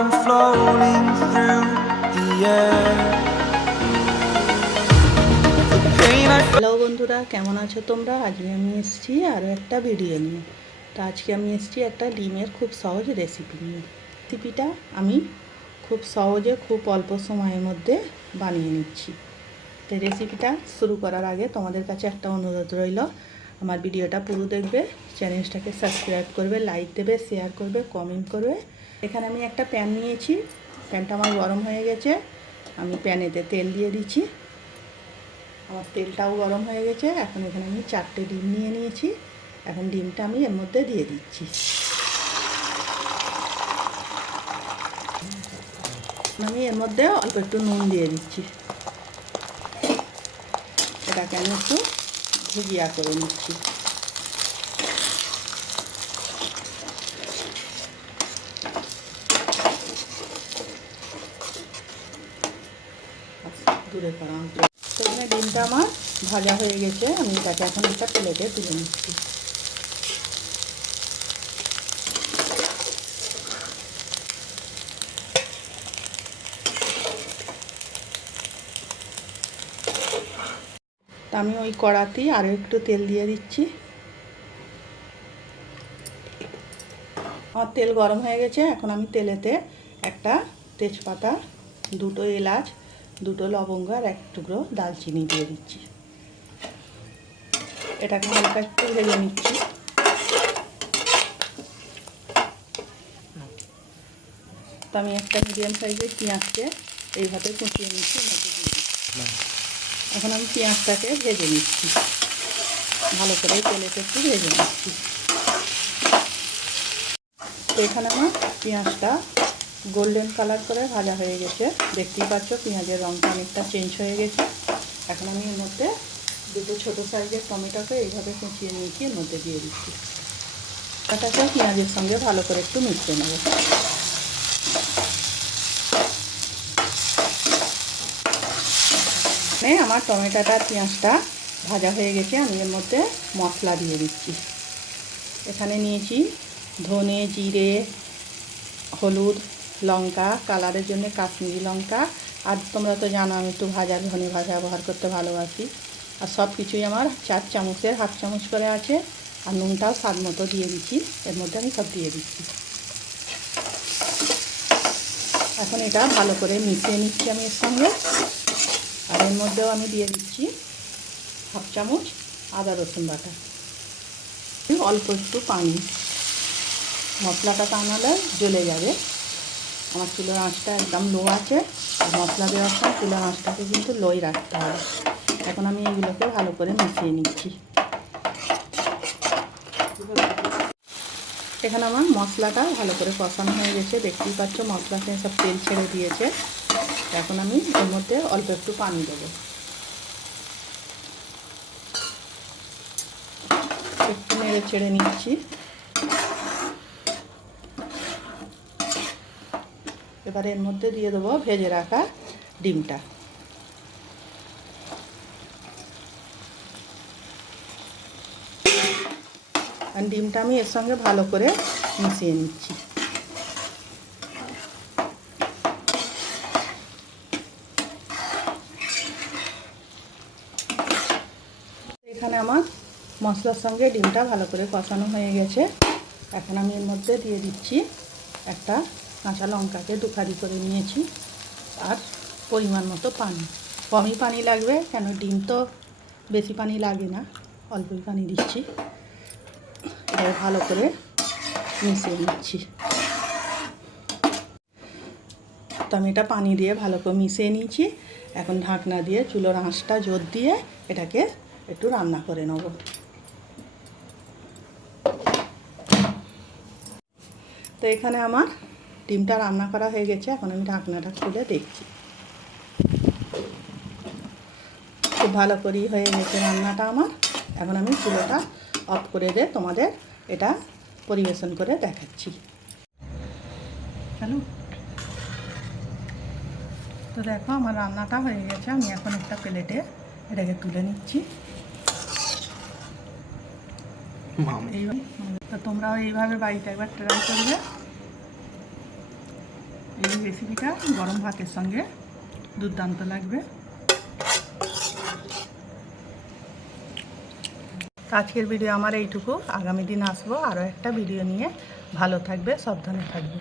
I'm floating through the air. The pain I felt. Hello বন্ধুরা, কেমন আছো তোমরা? আজকে আমি এসেছি আরও একটা ভিডিও নিয়ে। তো আজকে আমি এসেছি একটা ডিমের খুব সহজ রেসিপি নিয়ে। রেসিপিটা আমি খুব সহজে খুব অল্প সময়ের মধ্যে বানিয়ে নিচ্ছি। তো রেসিপিটা শুরু করার আগে তোমাদের কাছে একটা অনুরোধ রইল, আমার ভিডিওটা পুরো দেখবে, চ্যানেলটাকে সাবস্ক্রাইব করবে, লাইক দেবে, শেয়ার করবে, কমেন্ট করবে। এখানে আমি একটা প্যান নিয়েছি, প্যানটা আমার গরম হয়ে গেছে। আমি প্যানেতে তেল দিয়ে দিচ্ছি। আমার তেলটাও গরম হয়ে গেছে। এখন এখানে আমি 4টে ডিম নিয়ে নিয়েছি। এখন ডিমটা আমি এর মধ্যে দিয়ে দিচ্ছি। আমি এর মধ্যে অল্প একটু নুন দিয়ে দিচ্ছি। এটাকে আমি একটু ভুজিয়া করে নিচ্ছি। দূরে করা তো এখানে ডিমটা আমার ভাজা হয়ে গেছে। আমি এটাকে এখন একটা প্লেটে তুলে নিচ্ছি। তা আমি ওই কড়াতেই আরও একটু তেল দিয়ে দিচ্ছি। আমার তেল গরম হয়ে গেছে। এখন আমি তেলেতে একটা তেজপাতা, 2টো এলাচ, 2টো লবঙ্গ আর 1 টুকরো দালচিনি দিয়ে দিচ্ছি। এটাকে হালকা একটু ভেজে নিচ্ছি। তো আমি একটা মিডিয়াম সাইজের পেঁয়াজকে এইভাবে কুচিয়ে নিচ্ছি, এখন আমি পেঁয়াজটাকে ভেজে নিচ্ছি, ভালো করে তেলেতে একটু ভেজে নিচ্ছি। তো এখানে আমার পেঁয়াজটা গোল্ডেন কালার করে ভাজা হয়ে গেছে। দেখতেই পাচ্ছ পেঁয়াজের রঙটা অনেকটা চেঞ্জ হয়ে গেছে। এখন আমি এর মধ্যে 2টো ছোটো সাইজের টমেটোকে এইভাবে কুচিয়ে নিয়েছি, এর মধ্যে দিয়ে দিচ্ছি। এটাকে পেঁয়াজের সঙ্গে ভালো করে একটু মিশিয়ে নেব। আমার টমেটোটা পেঁয়াজটা ভাজা হয়ে গেছে। আমি এর মধ্যে মশলা দিয়ে দিচ্ছি। এখানে নিয়েছি ধনে, জিরে, হলুদ, লঙ্কা, কালারের জন্য কাশ্মীরি লঙ্কা। আর তোমরা তো জানো আমি একটু ভাজা ধনে ভাজা ব্যবহার করতে ভালোবাসি। আর সব কিছুই আমার 4 চামচের হাফ চামচ করে আছে। আর নুনটাও স্বাদ মতো দিয়ে দিচ্ছি। এর মধ্যে আমি সব দিয়ে দিচ্ছি। এখন এটা ভালো করে মিশিয়ে নিচ্ছি আমি এর সঙ্গে। আর এর মধ্যেও আমি দিয়ে দিচ্ছি হাফ চামচ আদা রসুন বাটা, অল্প একটু পানি। মশলাটা টানালে জ্বলে যাবে। আমার চুলোর আঁচটা একদম লো আছে। আর মশলা দেওয়ার সময় চুলোর আঁচটাকে কিন্তু লোই রাখতে হবে। এখন আমি এগুলোকে ভালো করে মিশিয়ে নিচ্ছি। এখানে আমার মশলাটা ভালো করে কষানো হয়ে গেছে। দেখতেই পাচ্ছ মশলাতে সব তেল ছেড়ে দিয়েছে। এখন আমি এর মধ্যে অল্প একটু পানি দেবো। একটু নেড়ে ছেড়ে নিচ্ছি। এবারে এর মধ্যে দিয়ে দেবো ভেজে রাখা ডিমটা। আর ডিমটা আমি এর সঙ্গে ভালো করে মিশিয়ে নিচ্ছি। এখানে আমার মশলার সঙ্গে ডিমটা ভালো করে কষানো হয়ে গেছে। এখন আমি এর মধ্যে দিয়ে দিচ্ছি একটা কাঁচা লঙ্কাকে 2 ফালি করে নিয়েছি। আর পরিমাণ মতো পানি, কমই পানি লাগবে, কেন ডিম তো বেশি পানি লাগে না, অল্পই পানি দিচ্ছি। এবার ভালো করে মিশিয়ে নিচ্ছি। তো আমি এটা পানি দিয়ে ভালো করে মিশিয়ে নিয়েছি। এখন ঢাকনা দিয়ে চুলোর আঁচটা জোর দিয়ে এটাকে একটু রান্না করে নেব। তো এখানে আমার ডিমটা রান্না করা হয়ে গেছে। এখন আমি ঢাকনাটা খুলে দেখছি। খুব ভালো করেই হয়ে গেছে রান্নাটা আমার। এখন আমি চুলোটা অফ করে দিয়ে তোমাদের এটা পরিবেশন করে দেখাচ্ছি। চলো, তো দেখো আমার রান্নাটা হয়ে গেছে। আমি এখন একটা প্লেটে এটাকে তুলে নিচ্ছি। তো তোমরাও এইভাবে বাড়িতে একবার ট্রাই করবে। এই রেসিপিটা গরম ভাতের সঙ্গে দুর্দান্ত লাগবে। আজকের ভিডিও আমার এইটুকু। আগামী দিন আসবো আরও একটা ভিডিও নিয়ে। ভালো থাকবে, সাবধানে থাকবে।